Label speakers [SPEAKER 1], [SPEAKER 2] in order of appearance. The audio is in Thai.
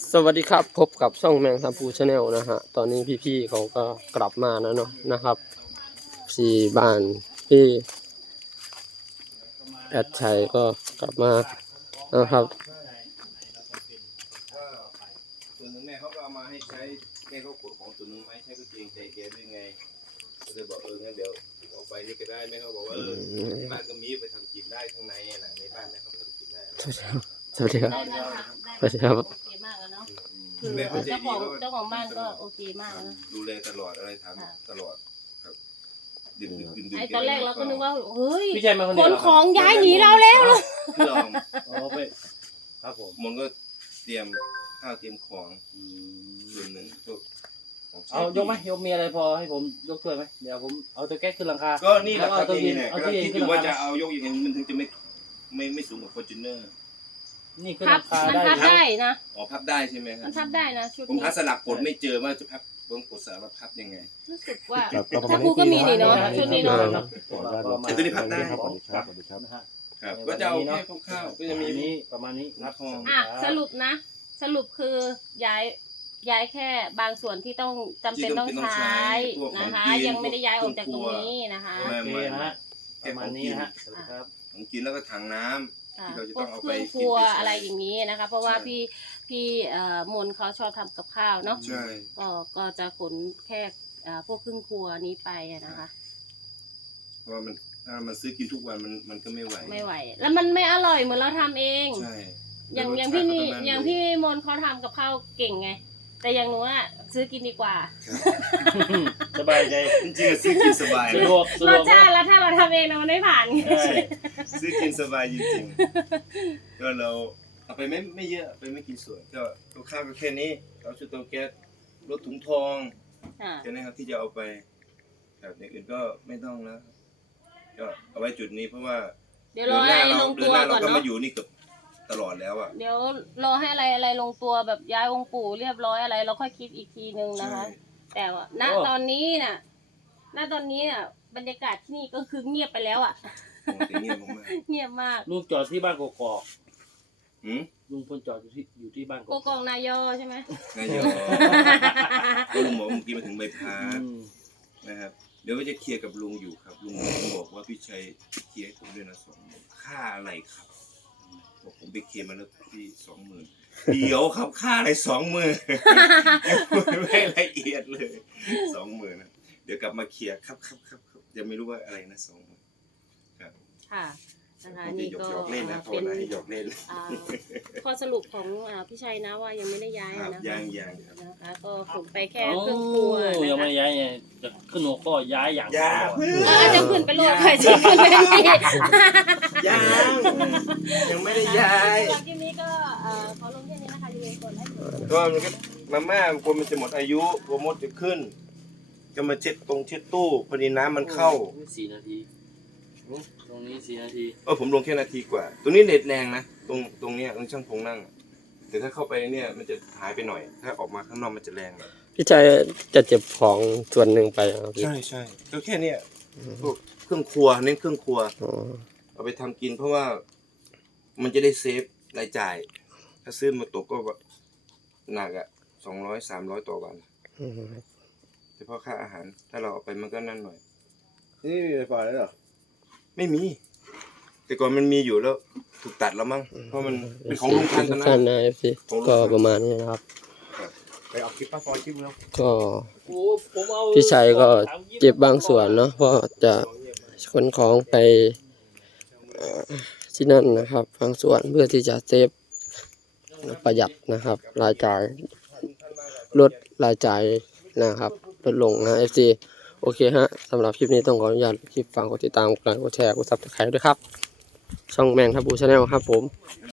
[SPEAKER 1] สวัสดีครับพบกับช่องแมงทัพูชาแนลนะฮะตอนนี้พี่ๆเขาก็กลับมานะเนาะนะครับที่บ้านพี่แอดชัยก็กลับมานะครับ
[SPEAKER 2] ส่วนหนึ่งแม่เขาก็เอามาให้ใช้แม่เขากดของส่วนหนึ่งไว้ใช้ก็เกรงใจแกด้วยไงก็เลยบอกงั้นเดี๋ยวเอาไปนี่ก็ได้แม่เขาบอกว่าในบ้านก็มีไปทำกินได้ข้างในนะในบ้านแม่เขาทำกินได้
[SPEAKER 1] สวัสดีครับสวัสดีครับ
[SPEAKER 3] โอเคมากแล้วเนาะคือเจ้าของบ้านก็โอเคมากแล้วนะ
[SPEAKER 2] ดูแลตลอดอะไรทำตลอดครับดื่ม
[SPEAKER 3] ไอตอนแรกเราก็นึกว่าเฮ้ย
[SPEAKER 4] พี่ชัยมาคนเดี
[SPEAKER 3] ข
[SPEAKER 4] ยวน
[SPEAKER 3] ของย้ายหนีเราแล้วเหรอ
[SPEAKER 2] พี่ลอง
[SPEAKER 4] อ๋อไปครับผม
[SPEAKER 2] มันก็เตรียมข้าวเตรียมของส่วนหนึ่งพวกของใช้
[SPEAKER 4] เอายกไหมยกมีอะไรพอให้ผมยกช่วยไหมเดี๋ยวผมเอาตัวแก๊สขึ้นหลังคา
[SPEAKER 2] ก็นี่แหละครับ
[SPEAKER 4] ตัว
[SPEAKER 2] นี่แหละ
[SPEAKER 4] เอา
[SPEAKER 2] ก็
[SPEAKER 4] ตัวเอง
[SPEAKER 2] คิดอ
[SPEAKER 4] ขึ้นห
[SPEAKER 2] ยู่
[SPEAKER 4] ลัง
[SPEAKER 2] ว่าจะ
[SPEAKER 4] คา
[SPEAKER 2] เอายกอย่างนี้มันถึงจะไม่สูงกว่า Fortuner
[SPEAKER 4] นี่ขึ้น
[SPEAKER 3] พั
[SPEAKER 4] ห
[SPEAKER 3] บ
[SPEAKER 4] ลังคา
[SPEAKER 3] มัน
[SPEAKER 4] ได้
[SPEAKER 3] พับได้นะ
[SPEAKER 2] อ๋อพับได้ใช่ไหมครั
[SPEAKER 3] มั
[SPEAKER 2] บ
[SPEAKER 3] นพับได้นะชุด
[SPEAKER 2] ผม
[SPEAKER 3] นี้
[SPEAKER 2] หาสลักกดไม่เจอว่าจะพับต้องกดสลักพับยังไง
[SPEAKER 3] รู้สึกว่าถ้าครูก็มีนี่เนาะชุดนี้เนาะ
[SPEAKER 2] แต่ตัวนี้พับได้
[SPEAKER 4] ครับสวัสดีครับนะฮะ
[SPEAKER 2] ครับก็จะเอาแค่คร่าวๆก็จะมี
[SPEAKER 4] นี้ประมาณนี้ครับ
[SPEAKER 3] อ่ะสรุปนะ สรุปคือย้ายแค่บางส่วนที่ต้องจำเป็นต้องใช้นะคะ ยังไม่ได้ย้ายออกจากตรงนี้นะคะ
[SPEAKER 4] โอเคนะฮะประมาณนี้นะฮะสวัสดีครับ
[SPEAKER 2] ของกินแล้วก็ถังน้ำ
[SPEAKER 3] ค่ะ
[SPEAKER 2] ที่เราจะ
[SPEAKER 3] พ
[SPEAKER 2] ต้
[SPEAKER 3] ว
[SPEAKER 2] อก งเอา
[SPEAKER 3] เค
[SPEAKER 2] ไป
[SPEAKER 3] รื่องค
[SPEAKER 2] กิน
[SPEAKER 3] รัว
[SPEAKER 2] ไปใช้
[SPEAKER 3] อะไรอย่างนี้นะคะ เพราะว่า
[SPEAKER 2] ใช่
[SPEAKER 3] พี่มนเขาชอบทำกับข้าวเนาะ
[SPEAKER 2] ใช่
[SPEAKER 3] ก็จะขนแค่พวกเครื่องครัวนี้ไปนะคะ
[SPEAKER 2] เพราะว่ามันถ้ามันซื้อกินทุกวันมันก็ไม่ไหว
[SPEAKER 3] ไม่ไหว แล้วมันไม่อร่อยเหมือนเราทำเอง
[SPEAKER 2] ใช่
[SPEAKER 3] อย่างพี่นี่อย่างพี่มนเขาทำกับข้าวเก่งไง แต่อย่างหนูอะซื้อกินดีกว่า
[SPEAKER 4] สบายใจ
[SPEAKER 2] จริงๆซื้อกินสบาย
[SPEAKER 4] สะ
[SPEAKER 2] นะ
[SPEAKER 4] ดวกสะ
[SPEAKER 3] ร
[SPEAKER 4] ดว
[SPEAKER 3] ส
[SPEAKER 4] ก
[SPEAKER 3] ชาติแล้วถ้าเราทำเองนะมันไม่ผ่านไง
[SPEAKER 4] ใช่
[SPEAKER 2] ซื้อกินสบายจริงๆก็เราเอาไปไม่เยอะเอาไปไม่กี่ส่วนก็ข้าวก็แค่นี้เอาชุดเตาแก๊สรถถุงทอง
[SPEAKER 3] อ่า
[SPEAKER 2] แค่นี้ครับที่จะเอาไปครับอย่างอื่นก็ไม่ต้องแล้วก็เอาไว้จุดนี้เพราะว่า
[SPEAKER 3] เดี๋ยวรอให้ลง
[SPEAKER 2] เดื
[SPEAKER 3] ตั
[SPEAKER 2] อน
[SPEAKER 3] ว
[SPEAKER 2] หน้าเรา
[SPEAKER 3] ก่อน
[SPEAKER 2] ก็
[SPEAKER 3] เนาะ
[SPEAKER 2] มาอยู่นี่เกือบตลอดแล้วอ่ะ
[SPEAKER 3] เดี๋ยวรอให้อะไรลงตัวแบบย้ายองค์ปู่เรียบร้อยอะไรเราค่อยคิดอีกทีนึงนะคะ
[SPEAKER 2] ใช่
[SPEAKER 3] แต่ว่าณตอนนี้น่ะบรรยากาศที่นี่ก็คือเงียบไปแล้วอ่ะ
[SPEAKER 2] โอ้แต่เงียบมาก
[SPEAKER 3] เงียบมาก
[SPEAKER 4] ลุงจอดที่บ้านกอก
[SPEAKER 2] ๆหืม
[SPEAKER 4] ๆลุงพลจอดอยู่ที่บ้านก
[SPEAKER 3] โก
[SPEAKER 4] อก
[SPEAKER 3] กองนายอใช่ไหม
[SPEAKER 2] นายกก็ลุงบอกเมื่อกี้มาถึงใบพาสนะครับเดี๋ยวว่าจะเคลียร์กับลุงอยู่ครับลุงบอกว่าพี่ชัยเคลียร์ให้ผมด้วยนะ20,000ค่าอะไรครับบอกผมไปเคลียร์มาแล้วพี่20,000เดี๋ยวครับค่าอะไร20,000ยังไม่ละเอียดเลย20,000นะเดี๋ยวกลับมาเคลียร์ครับยังไม่รู้ว่าอะไรนะ20,000ครับ
[SPEAKER 3] ค่ะนะคะ
[SPEAKER 2] ผมจะ
[SPEAKER 3] นี่
[SPEAKER 2] หย
[SPEAKER 3] ก็
[SPEAKER 2] อกเล่นนะโทษ
[SPEAKER 3] เป็น
[SPEAKER 2] นะให้หยอกเล่น
[SPEAKER 3] ข้อสรุปของพี่ชัยนะว่ายังไม่ได้ย้าย
[SPEAKER 2] ครับ
[SPEAKER 3] นะคะ
[SPEAKER 2] ยังครับ
[SPEAKER 3] นะคะก็ขนไปแค่เครื่องครัว
[SPEAKER 4] ยัง
[SPEAKER 3] นะ
[SPEAKER 4] ไม่
[SPEAKER 3] คะ
[SPEAKER 4] ย้ายไงจะขึ้นหัวข้อย้ายอย่าง
[SPEAKER 2] อย่าเพิ่ง
[SPEAKER 3] จะขึ้นไปโลกใครจะขึ้นไปนี่
[SPEAKER 2] ยังไม่ได้ย้าย
[SPEAKER 3] สำหรับคลิปนี้ก็ขอลงแค่นี้นะคะอย่าลืมกดไลค์กดแชร์
[SPEAKER 2] ก็มันก็มาม่ากลัวมันจะหมดอายุกลัวมดจะขึ้น ก็มาเช็ดตู้พอดีน้ำมันเข้า
[SPEAKER 4] 4 นาทีตรงนี้4 นาที
[SPEAKER 2] ผมลงแค่นาทีกว่า ตรงนี้เน็ตแรงนะตรงเนี้ยตรงช่างพงนั่งอะแต่ถ้าเข้าไปเนี่ยมันจะหายไปหน่อย ถ้าออกมาข้างนอกมันจะแรงหน่อย
[SPEAKER 1] พี่ชัยจะเจ็บของส่วนหนึ่งไปครับพี่
[SPEAKER 2] ใช่ก็แค่เนี้ยพวกเครื่องครัวเน้นเครื่องครัว
[SPEAKER 1] อ๋อ
[SPEAKER 2] เอาไปทำกินเพราะว่ามันจะได้เซฟรายจ่าย ถ้าซื้อมาตกก็หนักอะ200-300ต่อวัน
[SPEAKER 1] อืม
[SPEAKER 2] เฉพาะค่าอาหาร ถ้าเราเอาไปมันก็นั่นหน่อย
[SPEAKER 5] นี่มีไฟฟ้าแล้วเหรอ
[SPEAKER 2] ไม่มี แต่ก่อนมันมีอยู่แล้วถูกตัดแล้วมั้งเพราะมันเป็นของลุงพันธุ์
[SPEAKER 1] ทุก
[SPEAKER 2] นะ
[SPEAKER 1] ท่านนะเอฟซี
[SPEAKER 2] ของลุงพั
[SPEAKER 1] ก็
[SPEAKER 2] นธุ์
[SPEAKER 1] ประมาณนี้นะครับ
[SPEAKER 5] ไปเอาคลิปป้าฟอยคลิปแล้ว
[SPEAKER 1] ก็
[SPEAKER 4] โอ้ผมเอา
[SPEAKER 1] พี่ชัยก็เจ็บบางส่วนเนาะเพราะจะขนของไปที่นั่นนะครับบางส่วนเพื่อที่จะเซฟประหยัดนะครับรายจ่ายลดรายจ่ายนะครับลดลงนะ FC โอเคฮะสำหรับคลิปนี้ต้องขออนุญาตคลิปฟังกดติดตามกดไลค์กดแชร์กดซับสไครต์ด้วยครับช่องแมงทับบูชาแนลครับผม